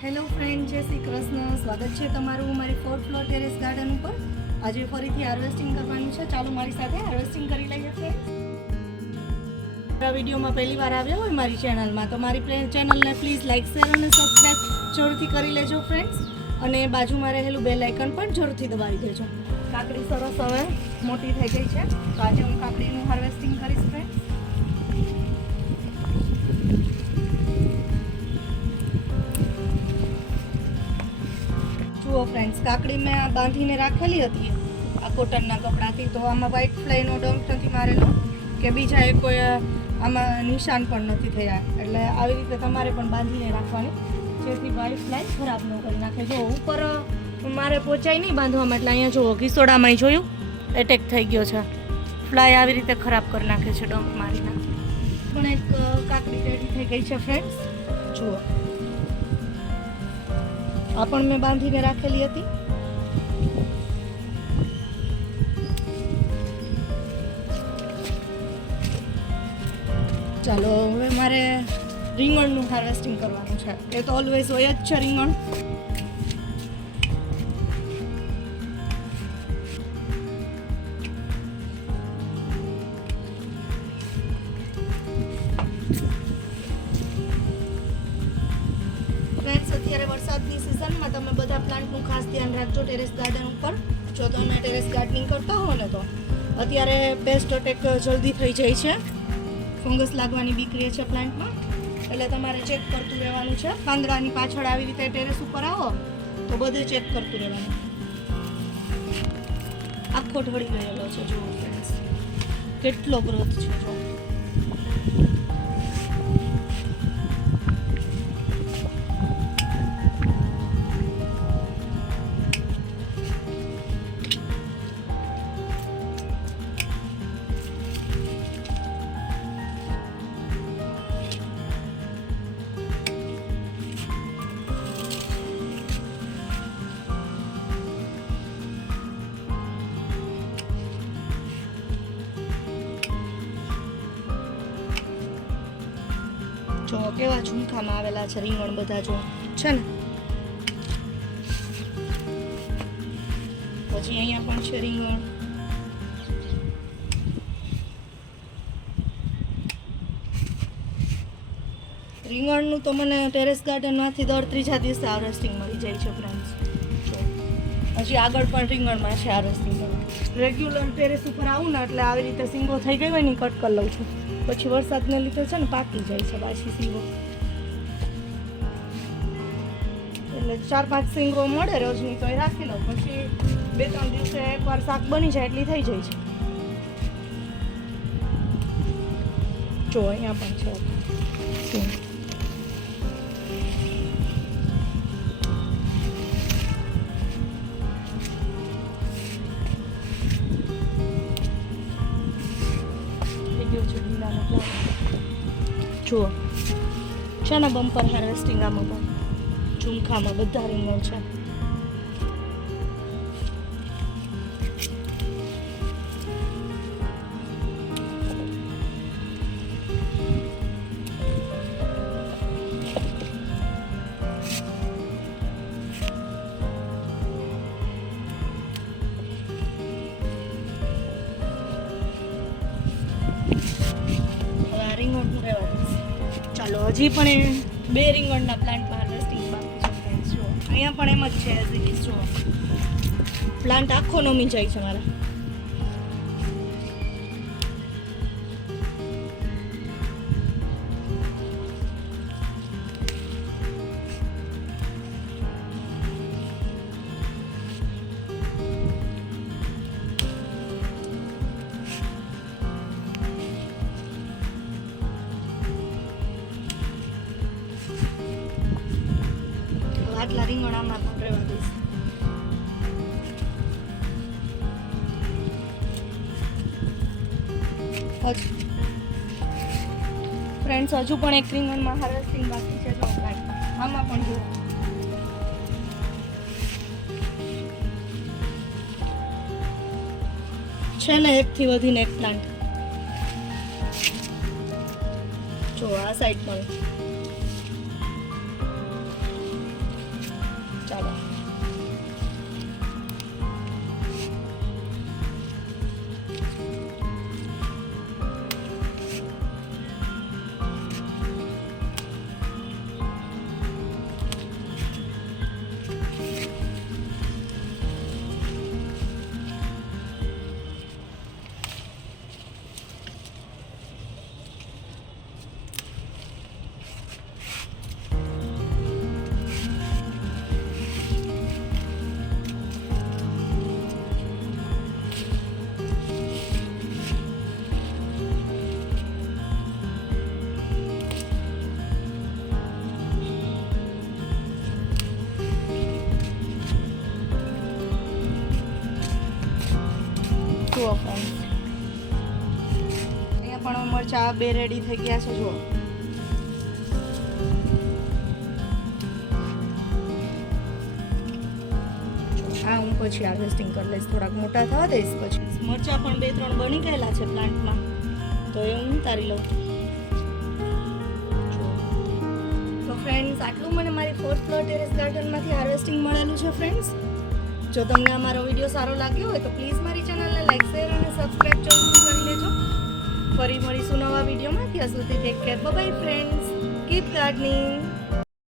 Hello friend, જય શ્રી કૃષ્ણ. સ્વાગત છે તમારું મારી 4th ફ્લોર ટેરેસ ગાર્ડન ઉપર. આજે ફરીથી હાર્વેસ્ટિંગ કરવાનું છે. ચાલો મારી સાથે હાર્વેસ્ટિંગ કરી લઈએ ફ્રેન્ડ. આ વિડીયોમાં પહેલી વાર આવ્યા હોય મારી ચેનલમાં તો મારી ચેનલને પ્લીઝ લાઇક, શેર અને સબસ્ક્રાઈબ જરૂરથી કરી લેજો ફ્રેન્ડ્સ. અને બાજુમાં રહેલું બેલ આઇકન પણ જરૂરથી દબાવી દેજો. કાકડી સરસ હવે મોટી થઈ ગઈ છે, તો આજે હું કાકડીનું હાર્વેસ્ટિંગ કરીશ ફ્રેન્ડ્સ. જુઓ ફ્રેન્ડ્સ, કાકડી મેં બાંધીને રાખેલી હતી આ કોટનના કપડાથી, તો આમાં વ્હાઇટ ફ્લાયનો ડંખ નથી મારેલો કે બીજા એ કોઈ આમાં નિશાન પણ નથી થયા. એટલે આવી રીતે તમારે પણ બાંધીને રાખવાની, જેથી વ્હાઇટ ફ્લાય ખરાબ ન કરી નાખે. જો ઉપર મારે પહોંચાઈ નહીં બાંધવામાં, એટલે અહીંયા જુઓ ઘીસોડામાં જોયું એટેક થઈ ગયો છે. ફ્લાય આવી રીતે ખરાબ કરી નાખે છે ડંખ મારીને. પણ એક કાકડી રેડી થઈ ગઈ છે ફ્રેન્ડ્સ. જુઓ, આ પણ મેં બાંધીને રાખેલી હતી. ચાલો હવે મારે રીંગણનું હાર્વેસ્ટિંગ કરવાનું છે. એ તો ઓલવેઝ હોય જ છે રીંગણ. અત્યારે વરસાદની સિઝનમાં તમે બધા પ્લાન્ટનું ખાસ ધ્યાન રાખજો ટેરેસ ગાર્ડન ઉપર. જો તમે ટેરેસ ગાર્ડનિંગ કરતા હો ને તો અત્યારે પેસ્ટ અટેક જલ્દી થઈ જાય છે, ફંગસ લાગવાની બીક રહે છે પ્લાન્ટમાં. એટલે તમારે ચેક કરતું રહેવાનું છે. પાંદડાની પાછળ આવી રીતે ટેરેસ ઉપર આવો તો બધે ચેક કરતું રહેવાનું. આખો ઢળી ગયેલો છે, જુઓ ફ્રેન્ડ્સ કેટલો ગ્રોથ છે. જો જો કેવા ઝુમખામાં આવેલા છે રીંગણ બધા, જો છે ને. પછી અહીંયા પણ છે રીંગણ. રીંગણનું તો મને ટેરેસ ગાર્ડનમાંથી દર ત્રીજા દિવસે હાર્વેસ્ટિંગ મળી જાય છે ફ્રેન્ડ્સ. હજી આગળ પણ રીંગણમાં છે હાર્વેસ્ટિંગ કરવા. રેગ્યુલર ટેરેસ ઉપર આવું ને એટલે આવી રીતે સિંગો થઈ ગઈ હોય ને કટ કરી લઉં છું. પછી વરસાદને લીધે છે ને પાકી જાય છે પાછી સિંગો. એટલે 4-5 સિંગો મળે રોજની, તો એ રાખી લઉં. પછી 2-3 દિવસે એકવાર શાક બની જાય એટલી થઈ જાય છે. જો અહીંયા પણ છે સિંગ. જુઓ છે ને બમ્પર હાર્વેસ્ટિંગ. આમાં પણ ઝુમખામાં બધા રીંગણ છે. રીંગણ રહેવા દઈશ. ચાલો હજી પણ 2 રીંગણના પ્લાન્ટમાં હાર્વેસ્ટિંગ બાકી છે ફ્રેન્ડ્સ. જુઓ અહીંયા પણ એમ જ છે એઝ ઇટ ઇઝ. જુઓ પ્લાન્ટ આખો નમી જાય છે મારા. આટલા રીંગણ આમાં પણ રહેવા દઈશ. ફ્રેન્ડ્સ હજુ પણ એક રીંગણમાં હાર્વેસ્ટિંગ બાકી છે. જો આમાં પણ જુઓ છે ને એકથી વધીને એક પ્લાન્ટ. જો આ સાઈડ પણ ચાલો જુઓ ફ્રેન્ડ્સ, અહીંયા પણ મરચાં બે રેડી થઈ ગયા છે. જુઓ આ હું પછી હાર્વેસ્ટિંગ કરી લઈશ, થોડાક મોટા થવા દઈશ. પછી મરચાં પણ 2-3 બની ગયેલા છે પ્લાન્ટમાં, તો એ હું ઉતારી લઉં. તો ફ્રેન્ડ્સ, આટલું મને મારી 4th ફ્લોર ટેરેસ ગાર્ડનમાંથી હાર્વેસ્ટિંગ મળેલું છે. ફ્રેન્ડ્સ, જો તમને અમારો વિડીયો સારો લાગ્યો હોય તો પ્લીઝ મારી ચેનલને લાઈક, શેર અને સબસ્ક્રાઈબ જરૂર કરી લેજો. ફરી મળીશું નવા વિડીયોમાં. ત્યાં સુધી take care, bye bye friends, keep gardening.